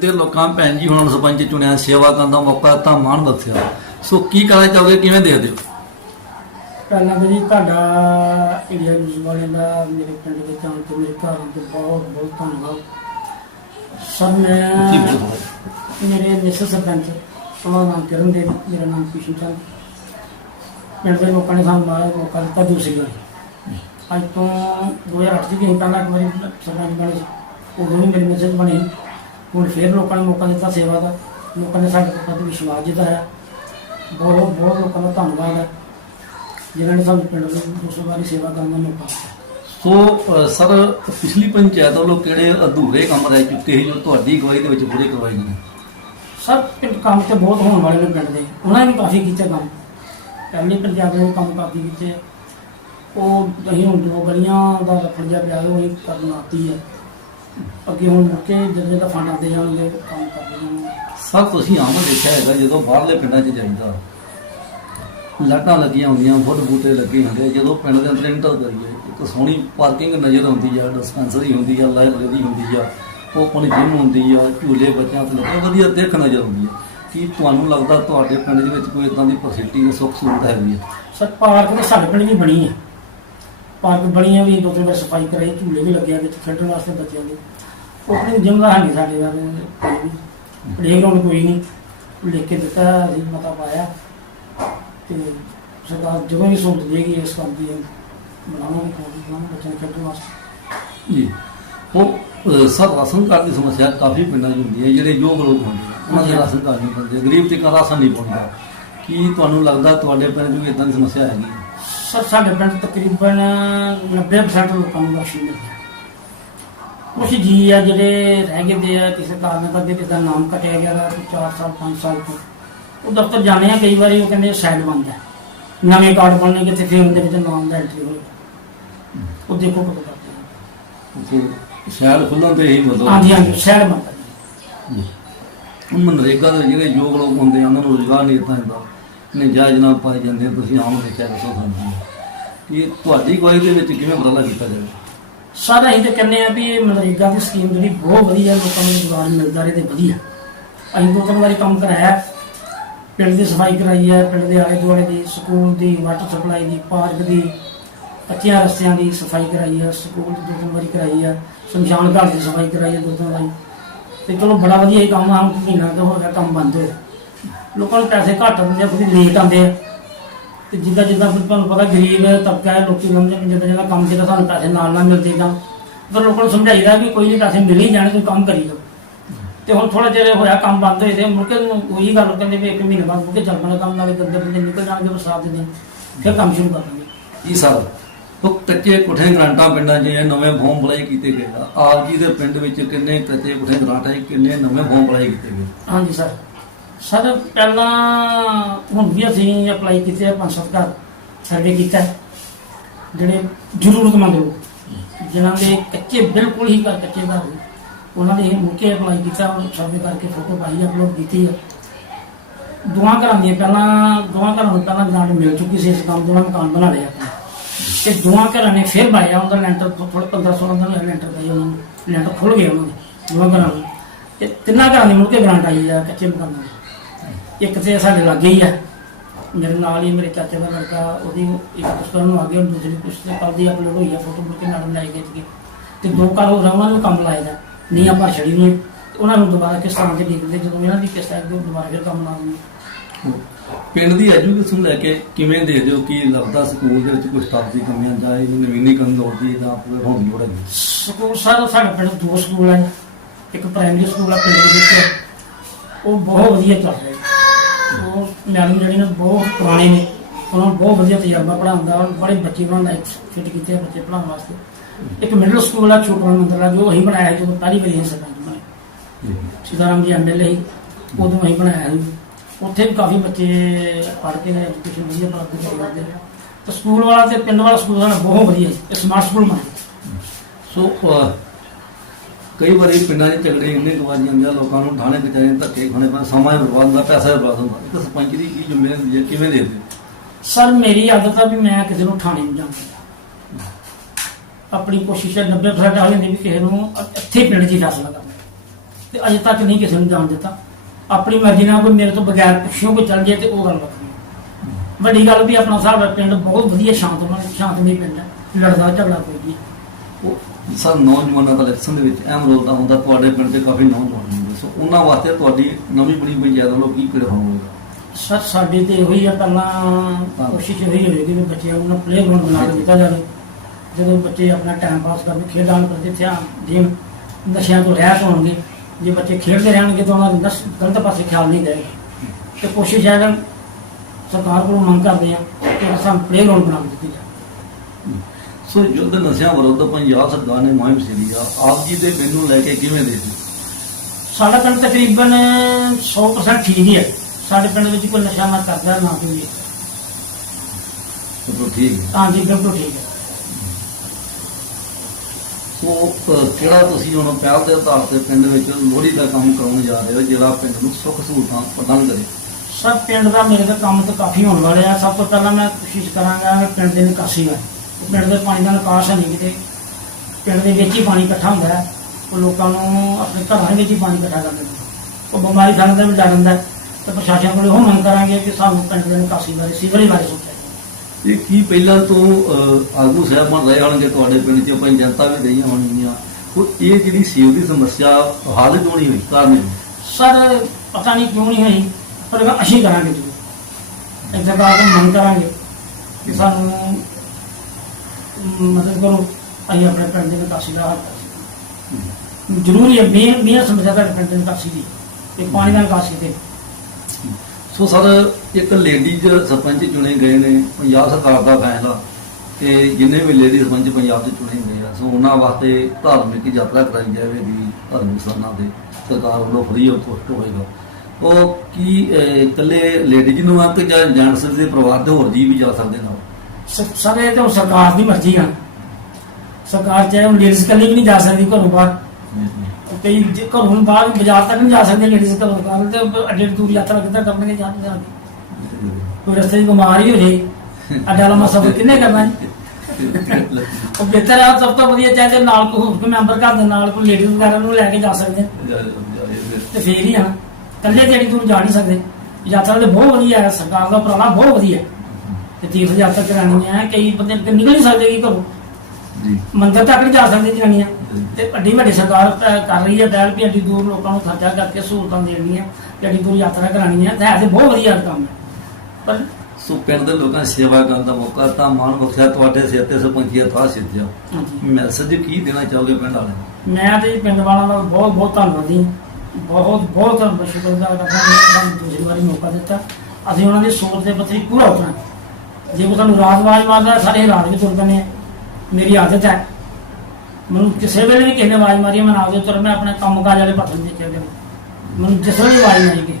ਦੇ ਲੋਕਾਂ ਭੈਣ ਜੀ ਹੁਣ ਸਰਪੰਚ ਚੁਣਿਆ ਸੇਵਾ ਕਰਨ ਦਾ ਮੌਕਾ ਤਾਂ ਮਾਣ ਬਖਸ਼ਿਆ ਸੋ ਕੀ ਕਹਿਣਾ ਚਾਹੋਗੇ ਕਿਵੇਂ ਦੇਖਦੇ ਹੋ? ਪਹਿਲਾਂ ਤਾਂ ਜੀ ਤੁਹਾਡਾ ਇੰਡੀਆ ਨਿਊਜ਼ ਵਾਲਿਆਂ ਦਾ ਮੇਰੇ ਪਿੰਡ ਵਿੱਚ ਆਉਣ ਤੇ ਮੇਰੇ ਘਰ ਤੇ ਬਹੁਤ ਬਹੁਤ ਧੰਨਵਾਦ। ਸਰ ਮੈਂ ਮੇਰੇ ਮਿਸ ਸਰਪੰਚ ਉਹਨਾਂ ਦਾ ਨਾਮ ਕਿਰਨ ਦੇ ਮੇਰਾ ਨਾਮ ਕਿਸ਼ਨ ਚੰਦ। ਪਿੰਡ ਦੇ ਲੋਕਾਂ ਨੇ ਸਾਨੂੰ ਮਾਇਆ ਮੌਕਾ ਦਿੱਤਾ ਦੂਸਰੀ ਵਾਰੀ। ਅੱਜ ਤੋਂ 2008 ਦੀ ਪਹਿਲਾਂ ਇੱਕ ਵਾਰੀ ਸਰਪੰਚ ਬਣੇ ਉਦੋਂ ਵੀ ਮੇਰੀ ਮੈਸੇਜ ਬਣੀ ਹੁਣ ਫਿਰ ਲੋਕਾਂ ਨੇ ਮੌਕਾ ਦਿੱਤਾ ਸੇਵਾ ਦਾ ਲੋਕਾਂ ਨੇ ਸਾਡੇ ਉੱਪਰ ਵਿਸ਼ਵਾਸ ਜਤਾਇਆ। ਬਹੁਤ ਬਹੁਤ ਲੋਕਾਂ ਦਾ ਧੰਨਵਾਦ ਹੈ। ਜਿਨ੍ਹਾਂ ਨੇ ਸਾਨੂੰ ਪਿੰਡ ਦੇ ਦੂਸਰੀ ਵਾਰੀ ਸੇਵਾ ਕਰਨ ਦਾ ਮੌਕਾ ਦਿੱਤਾ। ਸੋ ਸਰ ਪਿਛਲੀ ਪੰਚਾਇਤ ਵੱਲੋਂ ਕਿਹੜੇ ਅਧੂਰੇ ਕੰਮ ਰਹਿ ਚੁੱਕੇ ਸੀ ਜੋ ਤੁਹਾਡੀ ਅਗਵਾਈ ਦੇ ਵਿੱਚ ਪੂਰੇ ਕਰਵਾਏ ਗਏ ਸਭ ਪਿੰਡ ਕੰਮ ਤੇ ਬਹੁਤ ਹੋਣ ਵਾਲੇ ਨੇ ਪਿੰਡ ਦੇ। ਉਹਨਾਂ ਨੇ ਕਾਫੀ ਕੀਤੇ ਕੰਮ। ਪਹਿਲੇ ਪੰਜਾਬ ਦੇ ਕੰਮ ਕਾਫੀ ਕੀਤੇ। ਉਹ ਅਸੀਂ ਹੁਣ ਦੋ ਗਲੀਆਂ ਦਾ ਰਫੜ ਜਿਹਾ ਪਿਆ ਉਹ ਹੀ ਕਰਨ ਆਤੀ ਹੈ। ਅੱਗੇ ਹੁਣ ਕੇ ਜਦੋਂ ਦਾ ਫੰਡ ਆਉਂਦੇ ਜਾਣਗੇ ਕੰਮ ਕਰਦੇ ਜਾਣਗੇ ਸਰ ਤੁਸੀਂ ਆਮ ਦੇਖਿਆ ਹੈਗਾ ਜਦੋਂ ਬਾਹਰਲੇ ਪਿੰਡਾਂ 'ਚ ਜਾਈਦਾ ਲਾਟਾਂ ਲੱਗੀਆਂ ਹੁੰਦੀਆਂ ਫੁੱਟ ਬੂਟੇ ਲੱਗੇ ਹੁੰਦੇ ਆ। ਜਦੋਂ ਪਿੰਡ ਦੇ ਅੰਦਰ ਇੰਟਰ ਕਰੀਏ ਇੱਕ ਸੋਹਣੀ ਪਾਰਕਿੰਗ ਨਜ਼ਰ ਆਉਂਦੀ ਆ ਡਿਸਪੈਂਸਰੀ ਹੁੰਦੀ ਆ ਲਾਇਬ੍ਰੇਰੀ ਹੁੰਦੀ ਆ ਉਹ ਆਪਣੀ ਜਿਮ ਹੁੰਦੀ ਆ ਝੂਲੇ ਬੱਚਿਆਂ ਤੇ ਲੱਗੇ ਵਧੀਆ ਦੇਖ ਨਜ਼ਰ ਆਉਂਦੀ ਆ। ਕੀ ਤੁਹਾਨੂੰ ਲੱਗਦਾ ਤੁਹਾਡੇ ਪਿੰਡ ਦੇ ਵਿੱਚ ਕੋਈ ਇਦਾਂ ਦੀ ਫੈਸਿਲਿਟੀ ਸੁੱਖ ਸਹੂਲਤ ਹੈਗੀ ਆ? ਸਰ ਪਾਰਕ ਤੇ ਸਾਡੇ ਪਿੰਡ ਵੀ ਬਣੀ ਹੈ ਪਾਰਕ ਬਣੀ ਹੈ ਵੀ ਦੋ ਤਿੰਨ ਵਾਰ ਸਫ਼ਾਈ ਕਰਾਈ ਝੂਲੇ ਵੀ ਲੱਗੇ ਆ ਵਿੱਚ ਖੇਡਣ ਵਾਸਤੇ ਬੱਚਿਆਂ ਦੇ। ਉਹ ਆਪਣੀ ਜਿਮ ਦਾ ਹੈ ਨਹੀਂ ਸਾਡੇ ਵੀ। ਪਲੇਗਰਾਉਂਡ ਕੋਈ ਨਹੀਂ ਲਿਖ ਕੇ ਦਿੱਤਾ ਅਸੀਂ ਮਤਾ ਪਾਇਆ। ਤੇ ਸਰਕਾਰ ਜਦੋਂ ਵੀ ਸਹੂਲਤ ਦੇਗੀ ਇਸ ਕੰਮ ਦੀ ਬਣਾਵਾਂਗੇ ਕੋਈ ਬਣਾਵਾਂਗੇ ਬੱਚਿਆਂ ਦੇ ਖੇਡਣ ਵਾਸਤੇ। ਜੀ। ਉਹ ਸਰ ਰਾਸ਼ਨ ਕਾਰਡ ਦੀ ਸਮੱਸਿਆ ਕਾਫੀ ਪਿੰਡਾਂ 'ਚ ਹੁੰਦੀ ਹੈ ਜਿਹੜੇ ਯੋਗ ਲੋਕ ਹੁੰਦੇ ਆ ਉਹਨਾਂ ਦੇ ਰਾਸ਼ਨ ਕਾਰਡ ਨਹੀਂ ਬਣਦੇ। ਗਰੀਬ ਤੇ ਕਾ ਰਾਸ਼ਨ ਨਹੀਂ ਪਹੁੰਚਦਾ ਕੀ ਤੁਹਾਨੂੰ ਲੱਗਦਾ ਤੁਹਾਡੇ ਪਿੰਡ 'ਚ ਵੀ ਇਦਾਂ ਦੀ ਸਮੱਸਿਆ ਹੈਗੀ? ਹੈ? ਸਰ ਸਾਡੇ ਪਿੰਡ ਤਕਰੀਬਨ 90% ਲੋਕਾਂ ਨੂੰ ਰਾਸ਼ਨ ਮਿਲਦਾ ਕੁਛ ਜੀ ਆ ਜਿਹੜੇ ਰਹਿ ਗਏ ਦੇ ਆ ਕਿਸੇ ਕਾਰਨ ਕਰਕੇ ਕਿਸੇ ਦਾ ਨਾਮ ਕਟਿਆ ਗਿਆ ਦਾ 4 ਸਾਲ 5 ਸਾਲ ਤੋਂ। ਉਹ ਦਫ਼ਤਰ ਜਾਣੇ ਆ ਕਈ ਵਾਰੀ ਉਹ ਕਹਿੰਦੇ ਸਾਈਡ ਬੰਦ ਹੈ ਨਵੇਂ ਕਾਰਡ ਬਣਨੇ ਕਿਤੇ ਫਿਰ ਉਹਦੇ ਵਿੱਚ ਨਾਮ ਦਾ ਐਂਟਰੀ ਹੋਏਗਾ ਉਹ ਦੇਖੋ ਕਦੋਂ ਕਰਦੇ ਉੱਥੇ ਸ਼ਹਿਰ ਖੁੱਲ੍ਹਣ ਤੇ ਹੀ ਆ ਮਤਲਬ ਹਾਂਜੀ ਹਾਂਜੀ ਸਾਈਡ ਬੰਦ। ਹੁਣ ਮਨਰੇਗਾ ਦੇ ਜਿਹੜੇ ਯੋਗ ਲੋਕ ਹੁੰਦੇ ਆ ਉਹਨਾਂ ਨੂੰ ਰੁਜ਼ਗਾਰ ਨਹੀਂ ਦਿੱਤਾ ਜਾਂਦਾ ਨਜਾਇਜ਼ ਨਾ ਪਾਏ ਜਾਂਦੇ, ਤੁਸੀਂ ਆਮ ਦੇਖਿਆ ਦੱਸੋ। ਸਾਨੂੰ ਇਹ ਤੁਹਾਡੀ ਅਗਵਾਈ ਦੇ ਵਿੱਚ ਕਿਵੇਂ ਬਦਲਾ ਕੀਤਾ ਜਾਵੇ? ਸਰ ਅਸੀਂ ਤੇ ਕਹਿੰਦੇ ਆ ਵੀ ਇਹ ਮਨਰੇਗਾ ਦੀ ਸਕੀਮ ਜਿਹੜੀ ਬਹੁਤ ਵਧੀਆ, ਲੋਕਾਂ ਨੂੰ ਰੁਜ਼ਗਾਰ ਮਿਲਦਾ ਰਹੇ ਤੇ ਵਧੀਆ। ਅਸੀਂ ਦੋ ਤਿੰਨ ਵਾਰੀ ਕੰਮ ਕਰਾਇਆ। ਪਿੰਡ ਦੀ ਸਫ਼ਾਈ ਕਰਾਈ ਹੈ, ਪਿੰਡ ਦੇ ਆਲੇ ਦੁਆਲੇ ਦੀ, ਸਕੂਲ ਦੀ ਵਾਟਰ ਸਪਲਾਈ ਦੀ, ਪਾਰਕ ਦੀ ਕੱਚਿਆਂ ਰਸਤਿਆਂ ਦੀ ਸਫ਼ਾਈ ਕਰਾਈ ਹੈ, ਸਕੂਲ ਦੀ ਦੋ ਤਿੰਨ ਵਾਰੀ ਕਰਾਈ ਹੈ, ਸ਼ਮਸ਼ਾਨ ਘਾਟ ਦੀ ਸਫ਼ਾਈ ਕਰਾਈ ਹੈ ਦੋ ਤਿੰਨ ਵਾਰੀ। ਤੇ ਚਲੋ ਬੜਾ ਵਧੀਆ ਇਹ ਕੰਮ ਆਮ ਮਹੀਨਾ ਕੁ ਹੋ ਗਿਆ ਕੰਮ ਬੰਦ ਹੋਇਆ ਲੋਕਾਂ ਨੂੰ ਪੈਸੇ ਘੱਟ ਦਿੰਦੇ ਆ ਕੋਈ ਲੇਟ ਆਉਂਦੇ ਆ। ਤੇ ਜਿੱਦਾਂ ਜਿੱਦਾਂ ਫਿਰ ਤੁਹਾਨੂੰ ਪਤਾ ਗਰੀਬ ਤਬਕਾ ਹੈ ਲੋਕੀ ਲੰਮੇ ਜਿੱਦਾਂ ਜਿੱਦਾਂ ਕੰਮ ਕੀਤਾ ਸਾਨੂੰ ਪੈਸੇ ਨਾਲ ਨਾਲ ਮਿਲਦੇ ਜਾਂ। ਪਰ ਲੋਕਾਂ ਨੂੰ ਸਮਝਾਈਦਾ ਵੀ ਕੋਈ ਨਹੀਂ ਪੈਸੇ ਮਿਲ ਹੀ ਜਾਣੇ ਤੁਸੀਂ ਕੰਮ ਕਰੀ ਜਾਓ। ਤੇ ਹੁਣ ਥੋੜਾ ਜਿਹਾ ਹੋਇਆ ਕੰਮ ਬੰਦ ਹੋਏ ਤੇ ਮੁੜ ਕੇ ਉਹੀ ਗੱਲ ਕਹਿੰਦੇ ਵੀ ਇੱਕ ਮਹੀਨੇ ਬਾਅਦ ਮੁੜ ਕੇ ਚੱਲ ਪੈਣਾ ਕੰਮ ਨਾਲੇ ਗੰਦੇ ਬੰਦੇ ਨਿਕਲ ਜਾਣਗੇ ਬਰਸਾਤ ਦੇ ਦਿਨ ਫਿਰ ਕੰਮ ਸ਼ੁਰੂ ਕਰ ਦਾਂਗੇ ਜੀ ਸਰ ਉਹ ਕੱਚੇ ਕੁੱਠੇ ਗ੍ਰਾਂਟਾਂ ਪਿੰਡਾਂ 'ਚ ਇਹ ਨਵੇਂ ਫਾਰਮ ਅਪਲਾਈ ਕੀਤੇ ਗਏ ਆ ਆਪ ਜੀ ਦੇ ਪਿੰਡ ਵਿੱਚ ਕਿੰਨੇ ਕੱਚੇ ਕੁੱਠੇ ਗ੍ਰਾਂਟਾਂ ਕਿੰਨੇ ਨਵੇਂ ਫਾਰਮ ਅਪਲਾਈ ਕੀਤੇ ਗਏ? ਹਾਂਜੀ ਸਰ। ਸਰ, ਪਹਿਲਾਂ ਹੁਣ ਵੀ ਅਸੀਂ ਅਪਲਾਈ ਕੀਤੇ ਆ ਪੰਜ ਸੱਤ ਘਰ ਸਰਵੇ ਕੀਤਾ ਜਿਹੜੇ ਜ਼ਰੂਰਤਮੰਦ ਲੋਕ ਜਿਨ੍ਹਾਂ ਦੇ ਕੱਚੇ ਬਿਲਕੁਲ ਹੀ ਘਰ, ਕੱਚੇ ਘਰ ਨੇ। ਉਹਨਾਂ ਦੇ ਮੁੱਕੇ ਅਪਲਾਈ ਕੀਤਾ ਉਹ ਸਰਵੇ ਕਰਕੇ ਫੋਟੋ ਪਾਈ ਅਪਲੋਡ ਕੀਤੀ ਹੈ। ਦੋਵਾਂ ਘਰਾਂ ਦੀਆਂ ਪਹਿਲਾਂ, ਦੋਵਾਂ ਘਰਾਂ ਨੂੰ ਪਹਿਲਾਂ ਗ੍ਰਾਂਟ ਮਿਲ ਚੁੱਕੀ ਸੀ ਇਸ ਕੰਮ ਦੋਵਾਂ ਮਕਾਨ ਬਣਾ ਲਿਆ ਆਪਣੇ। ਤੇ ਦੋਵਾਂ ਘਰਾਂ ਨੇ ਫਿਰ ਬਣਾਇਆ ਉਹਦਾ ਲੈਂਟਰ ਥੋੜਾ 15 16 ਦਿਨ ਲੈਂਟਰ ਪਾਈ, ਉਹਨਾਂ ਨੂੰ ਲੈਂਟਰ ਖੁੱਲ ਗਿਆ ਉਹਨਾਂ ਦੇ, ਦੋਵਾਂ ਘਰਾਂ ਨੂੰ। ਤੇ ਤਿੰਨਾਂ ਘਰਾਂ ਦੀ ਮੁੜ ਕੇ ਗ੍ਰਾਂਟ ਆਈ ਆ, ਕੱਚੇ ਮਕਾਨਾਂ ਦੀ। ਇੱਕ ਤੇ ਸਾਡੇ ਲਾਗੇ ਹੀ ਆ। ਮੇਰੇ ਨਾਲ ਹੀ ਮੇਰੇ ਚਾਚੇ ਦਾ ਲੜਕਾ ਉਹਦੀ ਇੱਕ ਪੁਸਤਕ ਨੂੰ ਆ ਗਿਆ ਦੂਸਰੀ ਪੁਸਤਕ ਕੱਲ ਦੀ ਅਪਲੋਡ ਹੋਈ ਆ ਫੋਟੋ ਮੁੜ ਕੇ ਮੈਡਮ ਲੈ ਕੇ ਤੇ ਦੋ ਘਰ ਹੋ ਉਹਨਾਂ ਨੂੰ ਕੰਮ ਲਾਇਆ ਦਾ ਨੀਆਂ ਭਰ ਛੜੀ ਨੇ। ਉਹਨਾਂ ਨੂੰ ਦੁਬਾਰਾ ਕਿਸ ਤਰ੍ਹਾਂ ਦੇ ਦੇਖਦੇ ਜਦੋਂ ਇਹਨਾਂ ਦੀ ਕਿਸ ਤਰ੍ਹਾਂ ਦੇ ਦੁਬਾਰਾ ਫਿਰ ਕੰਮ ਲਾ ਦਿੰਦੇ। ਪਿੰਡ ਦੀ ਐਜੂਕੇਸ਼ਨ ਲੈ ਕੇ ਕਿਵੇਂ ਦੇਖਦੇ ਹੋ? ਕਿ ਲੱਗਦਾ ਸਕੂਲ ਦੇ ਵਿੱਚ ਕੋਈ ਸਟਾਫ ਦੀ ਕਮੀਆਂ ਜਾਂ ਇਹ ਨਵੀਨੀਕਰਨ ਲੋੜਦੀ ਜਾਂ ਪੂਰੇ ਹੋਣ ਦੀ ਲੋੜ ਹੈਗੀ? ਸਕੂਲ ਸਾਰਾ ਸਾਡੇ ਪਿੰਡ ਦੋ ਸਕੂਲ ਹੈ ਇੱਕ ਪ੍ਰਾਇਮਰੀ ਸਕੂਲ ਆ ਪਿੰਡ ਦੇ ਵਿੱਚ। ਉਹ ਬਹੁਤ ਵਧੀਆ ਚੱਲ ਰਿਹਾ। ਹੈ। ਉਹ ਮੈਡਮ ਜਿਹੜੇ ਨੇ ਬਹੁਤ ਪੁਰਾਣੇ ਨੇ। ਉਹਨਾਂ ਨੂੰ ਬਹੁਤ ਵਧੀਆ ਤਜਰਬਾ ਪੜਾਉਂਦਾ ਬੜੇ ਬੱਚੇ ਉਹਨਾਂ ਦਾ ਫਿੱਟ ਕੀਤੇ ਆ ਬੱਚੇ ਪੜਾਉਣ ਵਾਸਤੇ। ਇੱਕ ਮਿਡਲ ਸਕੂਲ ਆ ਛੋਟਾ ਮੰਦਰ ਆ ਜੋ ਅਸੀਂ ਬਣਾਇਆ ਸੀ ਜਦੋਂ ਪਹਿਲੀ ਵਾਰੀ ਅਸੀਂ ਸਰਪੰਚ ਬਣੇ। ਸੀਤਾਰਾਮ ਜੀ ਐਮਐਲਏ ਉਦੋਂ ਅਸੀਂ ਬਣਾਇਆ ਸੀ। ਉੱਥੇ ਵੀ ਕਾਫੀ ਬੱਚੇ ਪੜ੍ਹ ਕੇ ਨੇ ਐਜੂਕੇਸ਼ਨ ਵਧੀਆ ਪ੍ਰਾਪਤ ਕਰਦੇ ਨੇ ਤੇ ਸਕੂਲ ਵਾਲਾ ਤੇ ਪਿੰਡ ਵਾਲਾ ਸਕੂਲ ਸਾਡਾ ਬਹੁਤ ਵਧੀਆ ਸੀ ਸਮਾਰਟ ਸਕੂਲ ਬਣਾਇਆ ਸੋ ਕਈ ਵਾਰੀ ਪਿੰਡਾਂ 'ਚ ਝਗੜੇ ਇੰਨੇ ਕੁ ਵੱਜ ਜਾਂਦੇ ਆ ਲੋਕਾਂ ਨੂੰ ਥਾਣੇ ਕਚਹਿਰੇ ਧੱਕੇ ਖਾਣੇ ਪੈਂਦੇ ਸਮਾਂ ਬਰਬਾਦ ਹੁੰਦਾ ਪੈਸਾ ਬਰਬਾਦ ਹੁੰਦਾ। ਇੱਕ ਸਰਪੰਚ ਦੀ ਕੀ ਜ਼ਿੰਮੇਵਾਰੀ ਹੈ? ਕਿਵੇਂ ਦੇਖਦੇ ਹੋ? ਸਰ ਮੇਰੀ ਆਦਤ ਆ ਵੀ ਮੈਂ ਕਿਸੇ ਨੂੰ ਠਾਣੇ ਨਹੀਂ ਜਾਂਦਾ ਆਪਣੀ ਕੋਸ਼ਿਸ਼ ਹੈ 90% ਆ ਜਾਂਦੀ ਵੀ ਕਿਸੇ ਨੂੰ ਇੱਥੇ ਪਿੰਡ 'ਚ ਹੀ ਫੈਸਲਾ ਕਰਨਾ। ਤੇ ਅਜੇ ਤੱਕ ਨਹੀਂ ਕਿਸੇ ਨੂੰ ਜਾਣ ਦਿੱਤਾ। ਆਪਣੀ ਮਰਜ਼ੀ ਨਾਲ ਕੋਈ ਮੇਰੇ ਤੋਂ ਬਗੈਰ ਪੁੱਛਿਓ ਕੋਈ ਚੱਲ ਜੇ ਤੇ ਉਹ ਗੱਲ ਵੱਖਰੀ ਹੈ। ਵੱਡੀ ਗੱਲ ਵੀ ਆਪਣਾ ਸਾਹਿਬ ਪਿੰਡ ਬਹੁਤ ਵਧੀਆ ਸ਼ਾਂਤਮਈ ਸ਼ਾਂਤਮਈ ਪਿੰਡ ਹੈ। ਲੜਦਾ ਝਗੜਾ ਕੋਈ ਨਹੀਂ ਉਹ ਸਰ ਨੌਜਵਾਨਾਂ ਦਾ ਇਲੈਕਸ਼ਨ ਦੇ ਵਿੱਚ ਅਹਿਮ ਰੋਲ ਦਾ ਹੁੰਦਾ ਤੁਹਾਡੇ ਪਿੰਡ 'ਚ ਕਾਫੀ ਨੌਜਵਾਨ ਹੁੰਦੇ। ਸੋ ਉਹਨਾਂ ਵਾਸਤੇ ਤੁਹਾਡੀ ਨਵੀਂ ਬਣੀ ਪੰਚਾਇਤ ਵੱਲੋਂ ਕੀ ਕਿਹੜਾ ਹੋਵੇਗਾ? ਸਰ ਸਾਡੇ ਤੇ ਇਹੋ ਹੀ ਆ ਪਹਿਲਾਂ ਕੋਸ਼ਿਸ਼ ਇਹੀ ਹੋਏਗੀ ਵੀ ਬੱਚਿਆਂ ਨੂੰ ਪਲੇ ਗਰਾਊਂਡ ਬਣਾ ਕੇ ਦਿੱਤਾ ਜਾਵੇ। ਜਦੋਂ ਬੱਚੇ ਆਪਣਾ ਟਾਈਮ ਪਾਸ ਕਰਨ ਖੇਡਾਂ ਪ੍ਰਤੀ ਧਿਆਨ ਦੇਣ ਨਸ਼ਿਆਂ ਤੋਂ ਰਹਿਤ ਹੋਣਗੇ। ਜੇ ਬੱਚੇ ਖੇਡਦੇ ਰਹਿਣਗੇ ਤਾਂ ਉਹਨਾਂ ਦੇ ਗਲਤ ਪਾਸੇ ਖਿਆਲ ਨਹੀਂ ਜਾਏਗਾ ਤੇ ਕੋਸ਼ਿਸ਼ ਹੈ ਸਰਕਾਰ ਕੋਲੋਂ ਮੰਗ ਕਰਦੇ ਆ ਕਿ ਸਾਨੂੰ ਪਲੇ ਗਰਾਊਂਡ ਬਣਾ ਦਿੱਤੀ ਜਾਵੇ। ਸੋ ਯੁੱਧ ਨਸ਼ਿਆਂ ਵਿਰੁੱਧ ਪੰਜਾਬ ਸਰਕਾਰ ਨੇ ਮੁਹਿੰਮ ਛੇੜੀ ਆ। ਆਪ ਜੀ ਦੇ ਮੈਨੂੰ ਲੈ ਕੇ ਕਿਵੇਂ ਦੇਖਦੇ ਸਾਡਾ ਪਿੰਡ ਤਕਰੀਬਨ 100% ਠੀਕ ਹੀ ਹੈ। ਸਾਡੇ ਪਿੰਡ ਵਿੱਚ ਕੋਈ ਨਸ਼ਾ ਨਾ ਕਰਦਾ ਨਾ ਕੋਈ। ਚਲੋ ਠੀਕ ਹੈ। ਹਾਂਜੀ ਬਿਲਕੁਲ ਠੀਕ ਹੈ। ਸੋ ਕਿਹੜਾ ਤੁਸੀਂ ਹੁਣ ਪਹਿਲ ਦੇ ਆਧਾਰ ਤੇ ਪਿੰਡ ਵਿੱਚ ਲੋਹੜੀ ਦਾ ਕੰਮ ਕਰਾਉਣ ਜਾ ਰਹੇ ਹੋ ਜਿਹੜਾ ਪਿੰਡ ਨੂੰ ਸੁੱਖ ਸਹੂਲਤਾਂ ਪ੍ਰਦਾਨ ਕਰੇ? ਸਭ ਪਿੰਡ ਦਾ ਮੇਰੇ ਦਾ ਕੰਮ ਤਾਂ ਕਾਫੀ ਹੋਣ ਵਾਲੇ ਆ। ਸਭ ਤੋਂ ਪਹਿਲਾਂ ਮੈਂ ਕੋਸ਼ਿਸ਼ ਕਰਾਂਗਾ ਕਿ ਪਿੰਡ ਦੇ ਨਿਕਾਸੀ ਦਾ ਪਿੰਡ ਦੇ ਪਾਣੀ ਦਾ ਨਿਕਾਸ ਹੈ ਨਹੀਂ ਕਿਤੇ। ਪਿੰਡ ਦੇ ਵਿੱਚ ਹੀ ਪਾਣੀ ਇਕੱਠਾ ਹੁੰਦਾ ਹੈ। ਉਹ ਲੋਕਾਂ ਨੂੰ ਆਪਣੇ ਘਰਾਂ ਵਿੱਚ ਹੀ ਪਾਣੀ ਇਕੱਠਾ ਕਰ ਦਿੰਦੇ ਨੇ। ਉਹ ਬਿਮਾਰੀ ਫੈਲਣ ਦਾ ਵੀ ਡਰ ਹੁੰਦਾ ਤੇ ਪ੍ਰਸ਼ਾਸਨ ਕੋਲ ਉਹ ਮੰਗ ਕਰਾਂਗੇ ਕਿ ਸਾਨੂੰ ਪਿੰਡ ਦੇ ਨਿਕਾਸੀ ਬਾਰੇ ਸੀਵਰੇਜ ਬਾਰੇ ਸੋਚਿਆ ਇਹ ਕੀ ਪਹਿਲਾਂ ਤੋਂ ਆਗੂ ਸਾਹਿਬਾਨ ਰਹੇ ਹੋਣਗੇ ਤੁਹਾਡੇ ਪਿੰਡ 'ਚ? ਪੰਚਾਇਤਾਂ ਵੀ ਰਹੀਆਂ ਹੋਣਗੀਆਂ। ਉਹ ਇਹ ਜਿਹੜੀ ਸੇਵ ਦੀ ਸਮੱਸਿਆ ਹੱਲ ਕਿਉਂ ਨਹੀਂ ਹੋਈ? ਕਾਰਨ? ਸਰ ਪਤਾ ਨਹੀਂ ਕਿਉਂ ਨਹੀਂ ਹੋਈ ਪਰ ਅਸੀਂ ਕਰਾਂਗੇ ਜੀ ਤੋਂ ਮੰਗ ਕਰਾਂਗੇ ਕਿ ਸਾਨੂੰ ਮਦਦ ਕਰੋ। ਅਸੀਂ ਆਪਣੇ ਪਿੰਡ ਦੇ ਨਿਕਾਸੀ ਦਾ ਹੱਲ ਕਰ ਜ਼ਰੂਰੀ ਹੈ, ਮੇਨ ਮੇਨ ਸਮੱਸਿਆ ਤਾਂ ਪਿੰਡ ਦੇ ਨਿਕਾਸੀ ਦੀ। ਤੇ ਪਾਣੀ ਦਾ ਨਿਕਾਸੀ ਤੇ। ਸੋ ਸਰ, ਇੱਕ ਲੇਡੀਜ਼ ਸਰਪੰਚ ਚੁਣੇ ਗਏ ਨੇ, ਪੰਜਾਬ ਸਰਕਾਰ ਦਾ ਫੈਸਲਾ ਕਿ ਜਿੰਨੇ ਵੀ ਲੇਡੀਜ਼ ਸਰਪੰਚ ਪੰਜਾਬ ਦੇ ਚੁਣੇ ਗਏ ਆ, ਸੋ ਉਹਨਾਂ ਵਾਸਤੇ ਧਾਰਮਿਕ ਯਾਤਰਾ ਕਰਾਈ ਜਾਵੇਗੀ ਧਾਰਮਿਕ ਸਥਾਨਾਂ ਤੇ। ਸਰਕਾਰ ਵੱਲੋਂ ਫ੍ਰੀ ਆਫ ਕੋਸਟ ਹੋਏਗਾ। ਉਹ ਕੀ ਇਕੱਲੇ ਲੇਡੀਜ਼ ਨੂੰ ਆ ਕਿ ਜਾਂ ਜੈਂਟਸ ਦੇ ਪਰਿਵਾਰ ਦੇ ਹੋਰ ਜੀ ਵੀ ਜਾ ਸਕਦੇ ਨਾਲ ਸਰ ਇਹ ਤਾਂ ਸਰਕਾਰ ਦੀ ਮਰਜ਼ੀ ਆ। ਸਰਕਾਰ ਚਾਹੇ ਉਹ ਲੇਡੀਜ਼ ਕੱਲੀ ਵੀ ਨਹੀਂ ਜਾ ਸਕਦੀ ਘਰੋਂ ਬਾਹਰ। ਕਈ ਜੇ ਘਰੋਂ ਬਾਹਰ ਬਾਜ਼ਾਰ ਤੱਕ ਨਹੀਂ ਜਾ ਸਕਦੇ ਲੇਡੀਜ਼ ਘਰੋਂ ਬਾਹਰ ਤੇ ਅੱਡੇ ਦੂਰ ਯਾਤਰਾ ਕਿੱਦਾਂ ਕਰਨਗੇ ਜਾਣ ਜਾਣ ਕੋਈ ਰਸਤੇ 'ਚ ਬਿਮਾਰ ਹੀ ਹੋ ਜੇ ਅੱਡਾ ਲੰਮਾ ਸਫ਼ਰ ਕਿੰਨੇ ਕਰਨਾ ਜੀ? ਉਹ ਬਿਹਤਰ ਆ ਸਭ ਤੋਂ ਵਧੀਆ ਚਾਹੀਦੇ ਨਾਲ ਕੋਈ ਹੋਰ ਕੋਈ ਮੈਂਬਰ ਘਰ ਦੇ ਨਾਲ ਕੋਈ ਲੇਡੀਜ਼ ਵਗੈਰਾ ਨੂੰ ਲੈ ਕੇ ਜਾ ਸਕਦੇ। ਤੇ ਫੇਰ ਹੀ ਆ। ਇਕੱਲੇ ਜਿਹੜੀ ਦੂਰ ਜਾ ਨਹੀਂ ਸਕਦੇ। ਯਾਤਰਾ ਤੇ ਬਹੁਤ ਵਧੀਆ ਹੈ ਸਰਕਾਰ ਦਾ ਉਪਰਾਲਾ ਬਹੁਤ ਵਧੀਆ। ਹੈ ਤੇ ਤੀਰਥ ਯਾਤਰਾ ਕਰਾਣੀ ਹੈ ਕਈ ਬੰਦੇ ਨਿਕਲ ਨਹੀਂ ਸਕਦੇ ਕਿ ਘਰੋਂ? ਜੀ। ਮੰਦਰ ਤੱਕ ਨਹੀਂ ਜਾ ਸਕਦੇ ਜਨਾਨੀਆਂ ਤੇ ਅੱਡੀ ਵੱਡੀ ਸਰਕਾਰ ਕਰ ਰਹੀ ਹੈ ਪਹਿਲ ਵੀ ਅੱਡੀ ਦੂਰ ਲੋਕਾਂ ਨੂੰ ਖਰਚਾ ਕਰਕੇ ਸਹੂਲਤਾਂ ਦੇਣੀਆਂ ਤੇ ਅੱਡੀ ਦੂਰ ਯਾਤਰਾ ਕਰਾਣੀ ਹੈ ਤੇ ਹੈ ਤੇ ਬਹੁਤ ਵਧੀਆ ਕੰਮ ਹੈ ਪਰ ਸੋ ਪਿੰਡ ਦੇ ਲੋਕਾਂ ਸੇਵਾ ਕਰਨ ਦਾ ਮੌਕਾ ਤਾਂ ਮਾਣ ਬਖਸ਼ਿਆ ਤੁਹਾਡੇ ਸਿਰ ਤੇ ਸਰਪੰਚੀਅਤ ਆ। ਸਿੱਧਿਆ ਹਾਂਜੀ। ਮੈਸੇਜ ਕੀ ਦੇਣਾ ਚਾਹੋਗੇ ਪਿੰਡ ਵਾਲਿਆਂ ਮੈਂ ਤੇ ਪਿੰਡ ਵਾਲਿਆਂ ਦਾ ਬਹੁਤ ਬਹੁਤ ਧੰਨਵਾਦੀ। ਬਹੁਤ ਬਹੁਤ ਸ਼ੁਕਰਗੁਜ਼ਾਰ ਕਰਦਾ ਕਿ ਦੂਸਰੀ ਵਾਰੀ ਮੌਕਾ ਦਿੱਤਾ। ਅਸੀਂ ਉਹਨਾਂ ਦੀ ਸੋਚ ਦੇ ਪੱਤਰੀ ਪੂਰਾ ਉਤਰਾਂ ਜੇ ਕੋਈ ਸਾਨੂੰ ਰਾਤ ਆਵਾਜ਼ ਮਾਰਦਾ ਸਾਰੇ ਰਾਤ ਵੀ ਤੁਰ ਪੈਂਦੇ ਆ। ਮੇਰੀ ਆਦਤ ਹੈ। ਮੈਨੂੰ ਕਿਸੇ ਵੇਲੇ ਵੀ ਕਿਸੇ ਨੇ ਆਵਾਜ਼ ਮਾਰੀ, ਮੈਂ ਨਾਲ ਤੁਰ ਮੈਂ ਆਪਣੇ ਕੰਮ ਕਾਜ ਵਾਲੇ ਪਾਸੇ ਦੇਖਿਆ ਗਿਆ ਮੈਨੂੰ ਜਿਸ ਵੇਲੇ ਆਵਾਜ਼ ਮਾਰੀ ਗਈ